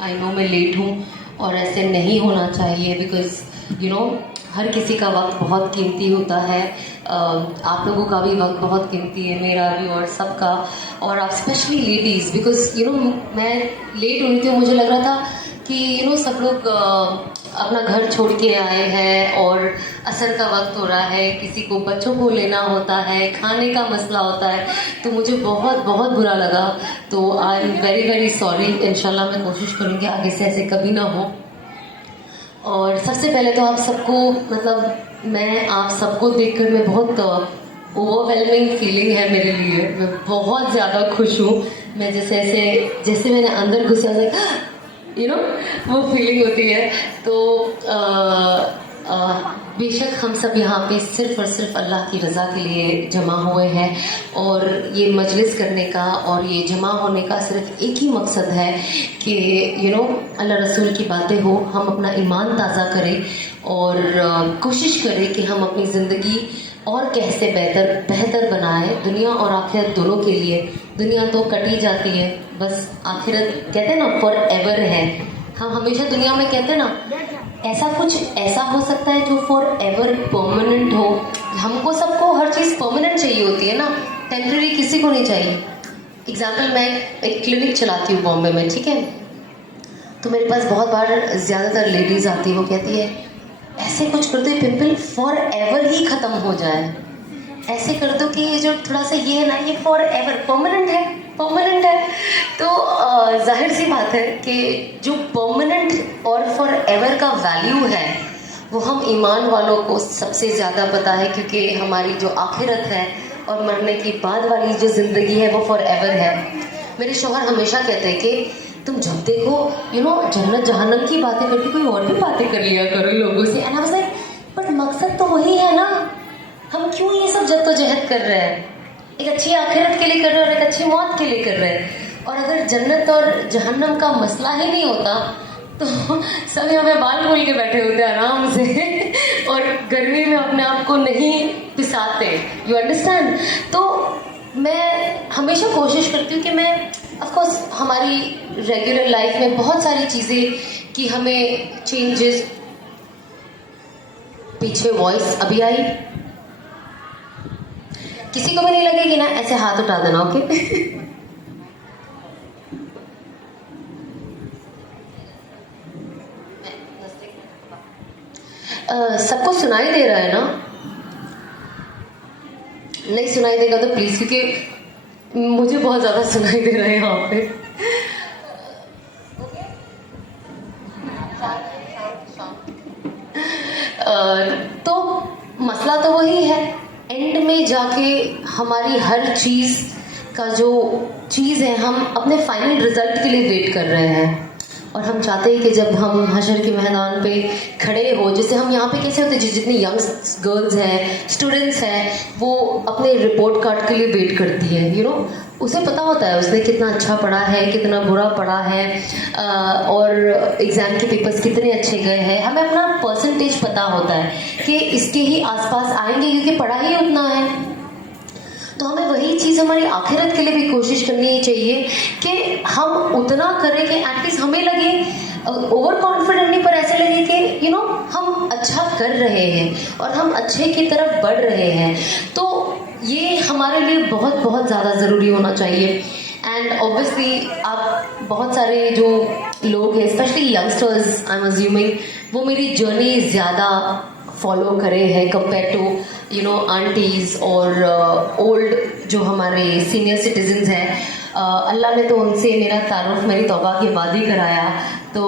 I know मैं late हूँ और ऐसे नहीं होना चाहिए बिकॉज हर किसी का वक्त बहुत कीमती होता है। आप लोगों का भी वक्त बहुत कीमती है, मेरा भी और सबका। और आप स्पेशली लेडीज़ बिकॉज मैं लेट हुई थी, मुझे लग रहा था कि सब लोग अपना घर छोड़ के आए हैं और असर का वक्त हो रहा है, किसी को बच्चों को लेना होता है, खाने का मसला होता है, तो मुझे बहुत बहुत बुरा लगा। तो I am very very sorry. इंशाल्लाह मैं कोशिश करूँगी आगे से ऐसे कभी ना हो। और सबसे पहले तो आप सबको मैं आप सबको देखकर मैं बहुत ओवरवेलमिंग फीलिंग है मेरे लिए। मैं बहुत ज़्यादा खुश हूँ। मैं जैसे मैंने अंदर घुसा वो फीलिंग होती है। तो बेशक हम सब यहाँ पे सिर्फ और सिर्फ अल्लाह की रज़ा के लिए जमा हुए हैं और ये मजलिस करने का और ये जमा होने का सिर्फ एक ही मकसद है कि अल्लाह रसूल की बातें हो, हम अपना ईमान ताज़ा करें और कोशिश करें कि हम अपनी ज़िंदगी और कैसे बेहतर बनाए, दुनिया और आखिरत दोनों के लिए। दुनिया तो कटी जाती है, बस आखिरत कहते हैं ना फॉर एवर है। हम हमेशा दुनिया में कहते हैं ना कुछ ऐसा हो सकता है जो फॉर एवर परमानेंट हो। हमको सबको हर चीज़ परमानेंट चाहिए होती है ना, टेम्पररी किसी को नहीं चाहिए। एग्जाम्पल, मैं एक क्लिनिक चलाती हूँ बॉम्बे में, ठीक है। तो मेरे पास बहुत बार ज़्यादातर लेडीज़ आती है, वो कहती है ऐसे कुछ कर दो पिंपल फॉर एवर ही ख़त्म हो जाए, ऐसे कर दो कि ये जो थोड़ा सा ये है ना, ये फॉर एवर परमानेंट है। तो जाहिर सी बात है कि जो परमानेंट और फॉर एवर का वैल्यू है वो हम ईमान वालों को सबसे ज़्यादा पता है, क्योंकि हमारी जो आखिरत है और मरने के बाद वाली जो ज़िंदगी है वो फॉर एवर है। मेरे शौहर हमेशा कहते हैं कि तुम जब देखो जन्नत जहन्नम की बातें करके कोई और भी बातें कर लिया करो लोगों से। And I was like but मकसद तो वही है ना, हम क्यों ये सब जद्दोजहद कर रहे हैं? एक अच्छी आखिरत के लिए कर रहे हैं और एक अच्छी मौत के लिए कर रहे हैं। और अगर जन्नत और जहन्नम का मसला ही नहीं होता तो सब यहाँ पे बाल खोल के बैठे होते आराम से और गर्मी में अपने आप को नहीं पिसाते। You understand? तो मैं हमेशा कोशिश करती हूँ कि मैं ऑफ कोर्स हमारी रेगुलर लाइफ में बहुत सारी चीज़ें कि हमें चेंजेस। पीछे वॉइस अभी आई, किसी को भी नहीं लगेगी ना, ऐसे हाथ उठा देना, ओके? सबको सुनाई दे रहा है ना? नहीं सुनाई देगा तो प्लीज, क्योंकि मुझे बहुत ज्यादा सुनाई दे रहा है यहाँ पे। तो मसला तो वही है, एंड में जाके हमारी हर चीज़ का जो चीज़ है, हम अपने फाइनल रिजल्ट के लिए वेट कर रहे हैं और हम चाहते हैं कि जब हम हशर के मैदान पे खड़े हो, जैसे हम यहाँ पे कैसे होते हैं, जितनी यंग गर्ल्स हैं, स्टूडेंट्स हैं, वो अपने रिपोर्ट कार्ड के लिए वेट करती है। उसे पता होता है उसने कितना अच्छा पढ़ा है, कितना बुरा पढ़ा है, और एग्ज़ाम के पेपर्स कितने अच्छे गए हैं। हमें अपना परसेंटेज पता होता है कि इसके ही आसपास आएंगे क्योंकि पढ़ा ही उतना है। तो हमें वही चीज़ हमारी आखिरत के लिए भी कोशिश करनी चाहिए कि हम उतना करें कि एटलीस्ट हमें लगे, ओवर कॉन्फिडेंट नहीं, पर ऐसे लगे कि हम अच्छा कर रहे हैं और हम अच्छे की तरफ बढ़ रहे हैं। तो ये हमारे लिए बहुत बहुत ज़्यादा ज़रूरी होना चाहिए। एंड ऑब्वियसली आप बहुत सारे जो लोग हैं, specially youngsters, I am assuming, वो मेरी जर्नी ज़्यादा फॉलो करे हैं कंपेयर टू आंटीज़ और ओल्ड जो हमारे सीनियर सिटीजन्स हैं। अल्लाह ने तो उनसे मेरा तारुफ मेरी तौबा के बाद ही कराया, तो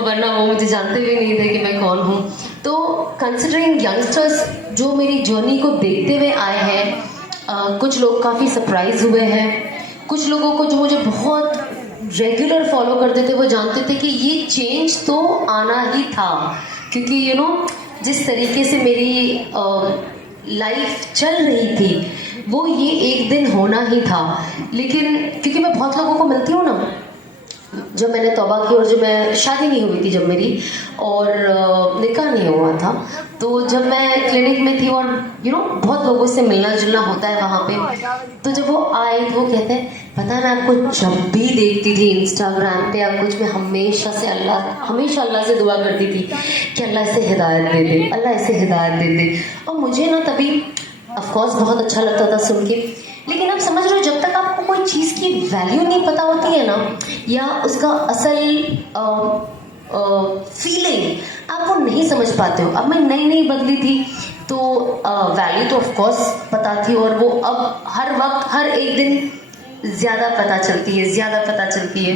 वरना वो मुझे जानते भी नहीं थे कि मैं कौन हूँ। तो कंसिडरिंग यंगस्टर्स जो मेरी जर्नी को देखते हुए आए हैं, कुछ लोग काफ़ी सरप्राइज हुए हैं, कुछ लोगों को जो मुझे बहुत रेगुलर फॉलो करते थे वो जानते थे कि ये चेंज तो आना ही था, क्योंकि जिस तरीके से मेरी लाइफ चल रही थी वो ये एक दिन होना ही था। लेकिन क्योंकि मैं बहुत लोगों को मिलती हूँ ना, जब मैंने तौबा की और जब मैं शादी नहीं हुई थी जब मेरी और निकाह नहीं हुआ था, तो जब मैं क्लिनिक में थी और बहुत लोगों से मिलना जुलना होता है वहाँ पे, तो जब वो आए तो वो कहते हैं पता है मैं आपको जब भी देखती थी इंस्टाग्राम पे या कुछ, मैं हमेशा अल्लाह से दुआ करती थी कि अल्लाह इसे हिदायत दे दे, अल्लाह इसे हिदायत दे दे। और मुझे ना तभी ऑफकोर्स बहुत अच्छा लगता था सुन के, लेकिन आप समझ रहे हो जब तक आपको कोई चीज़ की वैल्यू नहीं पता होती है ना, या उसका असल फीलिंग आप वो नहीं समझ पाते हो। अब मैं नई बदली थी तो वैल्यू तो ऑफ कोर्स पता थी, और वो अब हर वक्त हर एक दिन ज़्यादा पता चलती है।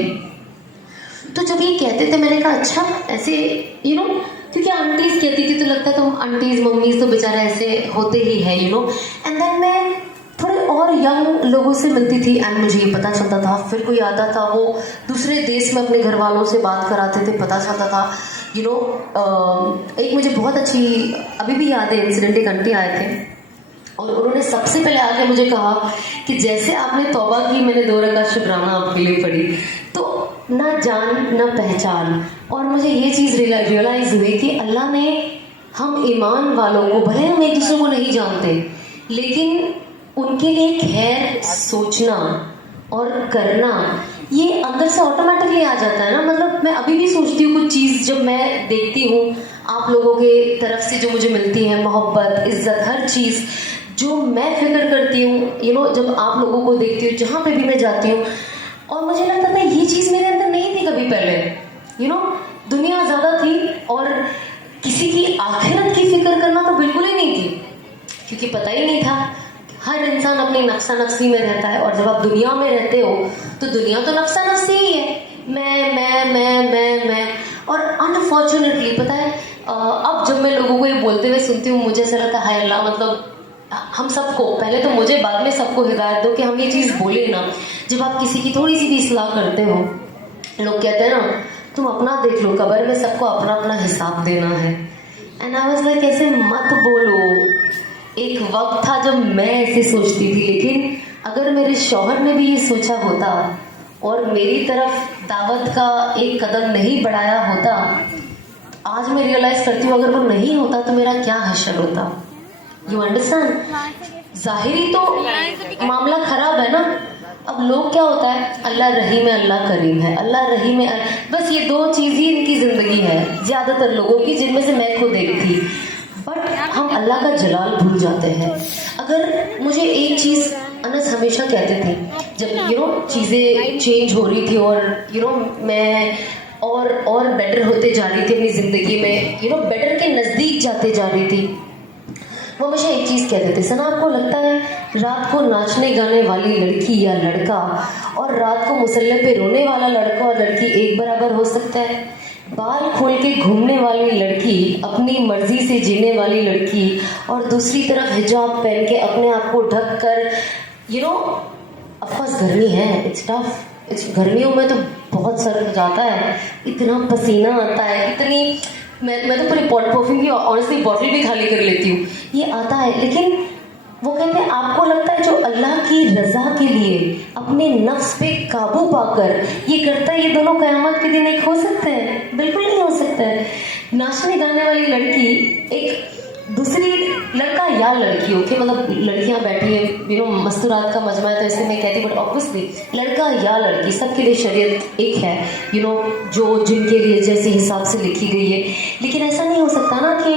तो जब ये कहते थे मैंने कहा अच्छा ऐसे क्योंकि आंटीज कहती थी तो लगता था आंटीज मम्मीज तो बेचारे ऐसे होते ही है एंड देन मैं थोड़े और यंग लोगों से मिलती थी एंड मुझे ये पता चलता था, फिर कोई आता था वो दूसरे देश में अपने घर वालों से बात कराते थे, पता चलता था एक मुझे बहुत अच्छी अभी भी याद है इंसिडेंट, एक आंटी आए थे और उन्होंने सबसे पहले आके मुझे कहा कि जैसे आपने तौबा की मैंने 2 रकात शुक्राना आपके लिए पढ़ी, तो ना जान ना पहचान। और मुझे ये चीज़ रियलाइज हुई कि अल्लाह ने हम ईमान वालों को, भले हम एक दूसरे को नहीं जानते, लेकिन उनके लिए खैर सोचना और करना ये अंदर से ऑटोमेटिकली आ जाता है ना। मतलब मैं अभी भी सोचती हूँ कुछ चीज़ जब मैं देखती हूँ आप लोगों के तरफ से जो मुझे मिलती है, मोहब्बत, इज्जत, हर चीज़ जो मैं फिक्र करती हूँ जब आप लोगों को देखती हूँ जहाँ पे भी मैं जाती हूँ, और मुझे लगता था ये चीज़ मेरे अंदर नहीं थी कभी पहले। दुनिया ज़्यादा थी और किसी की आखिरत की फिक्र करना तो बिल्कुल ही नहीं थी, क्योंकि पता ही नहीं था। हर इंसान अपनी नफ्सा नफ्सी में रहता है, और जब आप दुनिया में रहते हो तो दुनिया तो नफ्सा नफ्सी ही है, मैं। और अनफॉर्चुनेटली पता है अब जब मैं लोगों को ये बोलते हुए सुनती हूँ मुझे ऐसा लगता है हाय अल्लाह, मतलब हम सबको, पहले तो मुझे बाद में सबको हिदायत दो कि हम ये चीज़ बोले ना। जब आप किसी की थोड़ी सी भी इस्लाह करते हो, लोग कहते हैं ना तुम अपना देख लो, कब्र में सबको अपना अपना हिसाब देना है। एंड आई वाज लाइक ऐसे मत बोलो। एक वक्त था जब मैं ऐसे सोचती थी, लेकिन अगर मेरे शौहर ने भी ये सोचा होता और मेरी तरफ दावत का एक कदम नहीं बढ़ाया होता, आज मैं रियलाइज करती हूँ अगर वो नहीं होता तो मेरा क्या हश्र होता। You understand? जाहिरी तो मामला खराब है ना। अब लोग क्या होता है, अल्लाह रहीम है अल्लाह करीम है, अल्लाह रहीम है, बस ये 2 चीज़ ही इनकी ज़िंदगी है ज़्यादातर लोगों की, जिनमें से मैं खुद एक थी। बट हम अल्लाह का जलाल भूल जाते हैं। अगर मुझे एक चीज़ अनस हमेशा कहते थे, जब चीज़ें चेंज हो रही थी और मैं और बेटर होते जा रही थी अपनी ज़िंदगी में, बेटर के नज़दीक जाते जा रही थी, वो हमेशा एक चीज़ कहते थे, सना आपको लगता है रात को नाचने गाने वाली लड़की या लड़का और रात को मुसल्ले पे रोने वाला लड़का और लड़की एक बराबर हो सकता है? बाल खोल के घूमने वाली लड़की, अपनी मर्जी से जीने वाली लड़की, और दूसरी तरफ हिजाब पहन के अपने आप को ढक कर ऑफकोर्स गर्मी है, इट्स टफ, गर्मियों में तो बहुत सर जाता है, इतना पसीना आता है, इतनी मैं तो पूरी परफ्यूम की ऑनेस्टली बॉटल भी खाली कर लेती हूँ, ये आता है। लेकिन वो कहते हैं आपको लगता है जो अल्लाह की रजा के लिए अपने नफ्स पे काबू पाकर ये करता है, ये दोनों क़यामत के दिन एक हो सकते हैं? बिल्कुल नहीं हो सकता है। नाचने गाने वाली लड़की एक दूसरी लड़का या लड़की हो के, मतलब लड़कियां बैठी है मस्तूरात का मजमा है तो इसलिए मैं कहती हूँ, बट ऑब्वियसली लड़का या लड़की सबके लिए शरीयत एक है, जो जिनके लिए जैसे हिसाब से लिखी गई है। लेकिन ऐसा नहीं हो सकता ना कि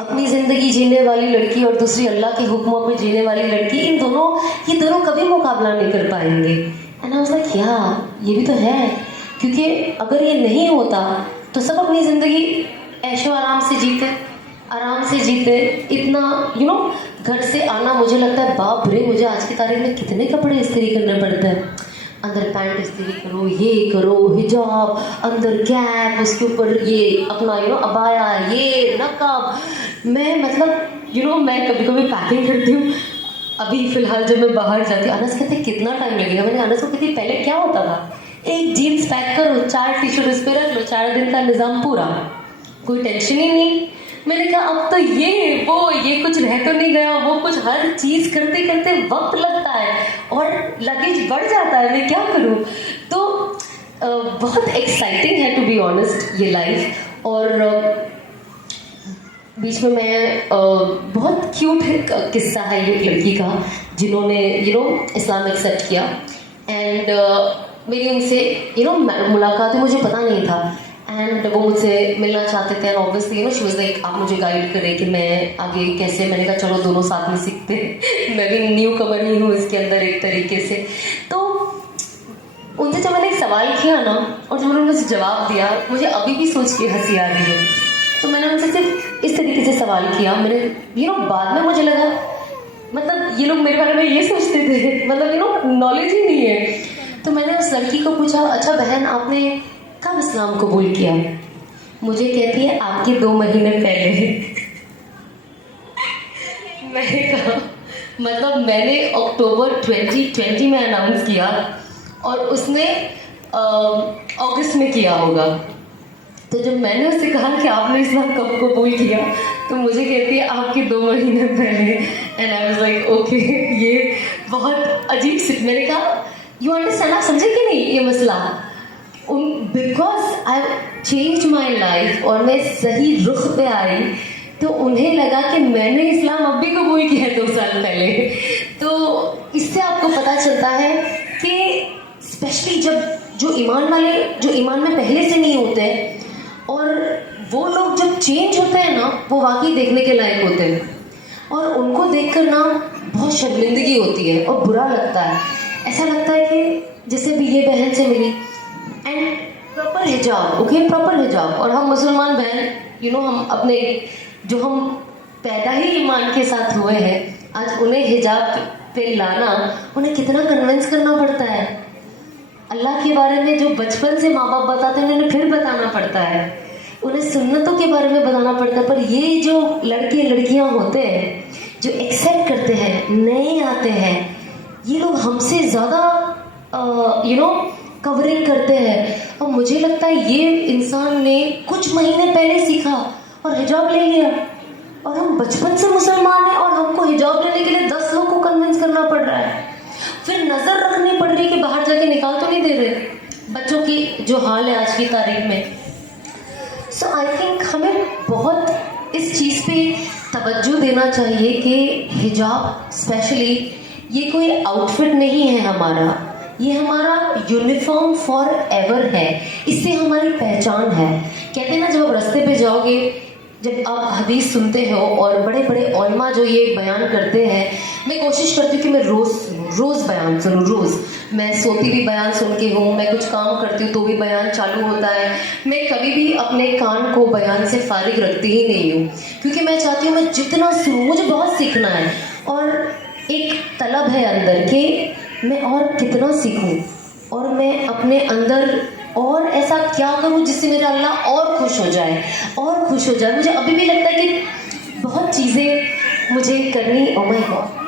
अपनी ज़िंदगी जीने वाली लड़की और दूसरी अल्लाह के हुक्मों पे जीने वाली लड़की, ये दोनों कभी मुकाबला नहीं कर पाएंगे। एंड आई वाज लाइक ये भी तो है, क्योंकि अगर ये नहीं होता तो सब अपनी ज़िंदगी ऐशो आराम से जीते इतना घर से आना, मुझे लगता है बाप रे, मुझे आज की तारीख में कितने कपड़े इस्त्री करने पड़ते हैं, अंदर पैंट इस्त्री करो, ये करो, हिजाब, अंदर कैप, उसके ऊपर ये अपना अबाया, ये नकाब। मैं मतलब मैं कभी कभी पैकिंग करती हूँ। अभी फिलहाल जब मैं बाहर जाती हूँ, अनस कहते कितना टाइम लगेगा, मैंने अनस को कहती पहले क्या होता था, एक जीन्स पैक करो, 4 टी शर्ट उस पर रख लो, 4 दिन का निज़ाम पूरा, कोई टेंशन ही नहीं। मैंने कहा अब तो ये कुछ रह तो नहीं गया, वो कुछ, हर चीज़ करते करते वक्त लगता है और लगेज बढ़ जाता है, मैं क्या करूँ। तो बहुत एक्साइटिंग है टू बी ऑनेस्ट ये लाइफ। और बीच में मैं बहुत क्यूट किस्सा है ये एक लड़की का जिन्होंने इस्लाम एक्सेप्ट किया। एंड मेरी उनसे मुलाकात हुई, मुझे पता नहीं था। एंड वो मुझसे मिलना चाहते थे। And obviously she was like आप मुझे गाइड करें कि मैं आगे कैसे। मैंने कहा चलो दोनों साथ में सीखते हैं। मैं भी न्यू कमर ही हूँ इसके अंदर एक तरीके से। तो उनसे जब मैंने एक सवाल किया ना, और जब उन्होंने मुझे जवाब दिया, मुझे अभी भी सोच के हंसी आ रही है। तो मैंने उनसे सिर्फ इस तरीके से सवाल किया। मैंने बाद में मुझे लगा मतलब ये लोग मेरे बारे में ये सोचते थे, मतलब नॉलेज ही नहीं है। तो मैंने उस लड़की को पूछा, अच्छा बहन आपने कब इस्लाम कबूल किया? मुझे कहती है आपके 2 महीने पहले। मैंने कहा मतलब मैंने अक्टूबर 2020 में अनाउंस किया और उसने अगस्त में किया होगा। तो जब मैंने उससे कहा कि आपने इस्लाम कब कबूल किया, तो मुझे कहती है आपके 2 महीने पहले। And I was like okay, ये बहुत अजीब सी। मैंने कहा यू अंडरस्टैंड, आप समझे कि नहीं ये मसला? Because I change my life और मैं सही रुख पे आई, तो उन्हें लगा कि मैंने इस्लाम अब भी कबूल किया है 2 साल पहले। तो इससे आपको पता चलता है कि स्पेशली जो ईमान में पहले से नहीं होते हैं, और वो लोग जब चेंज होते हैं ना, वो वाकई देखने के लायक होते हैं। और उनको देखकर ना बहुत शर्मिंदगी होती है और बुरा लगता है। ऐसा लगता है कि जैसे भी ये बहन से मिली एंड प्रॉपर हिजाब, ओके प्रॉपर हिजाब, और हम मुसलमान बहन हम अपने जो हम पैदा ही ईमान के साथ हुए हैं, आज उन्हें हिजाब पे लाना, उन्हें कितना कन्विंस करना पड़ता है। अल्लाह के बारे में जो बचपन से माँ बाप बताते हैं उन्हें फिर बताना पड़ता है, उन्हें सुन्नतों के बारे में बताना पड़ता है। पर ये जो लड़के लड़कियां होते हैं जो एक्सेप्ट करते हैं, नए आते हैं, ये लोग हमसे ज़्यादा कवरिंग करते हैं। और मुझे लगता है ये इंसान ने कुछ महीने पहले सीखा और हिजाब ले लिया, और हम बचपन से मुसलमान हैं और हमको हिजाब लेने के लिए 10 लोग को कन्विंस करना पड़ रहा है। फिर नजर रखनी पड़ रही है कि बाहर जाके निकाल तो नहीं दे रहे। बच्चों की जो हाल है आज की तारीख में। सो आई थिंक हमें बहुत इस चीज़ पे तवज्जो देना चाहिए कि हिजाब स्पेशली ये कोई आउटफिट नहीं है हमारा, ये हमारा यूनिफॉर्म फॉर एवर है। इससे हमारी पहचान है। कहते हैं ना, जब आप रास्ते पे जाओगे, जब आप हदीस सुनते हो और बड़े बड़े उलमा जो ये बयान करते हैं, मैं कोशिश करती हूँ कि मैं रोज़ बयान सुनूँ। रोज़ मैं सोती भी बयान सुन के हूँ, मैं कुछ काम करती हूँ तो भी बयान चालू होता है। मैं कभी भी अपने कान को बयान से फारिग रखती ही नहीं हूँ, क्योंकि मैं चाहती हूँ मैं जितना सुनूँ, मुझे बहुत सीखना है। और एक तलब है अंदर कि मैं और कितना सीखूं, और मैं अपने अंदर और ऐसा क्या करूं जिससे मेरा अल्लाह और खुश हो जाए, और खुश हो जाए। मुझे अभी भी लगता है कि बहुत चीज़ें मुझे करनी। Oh my God.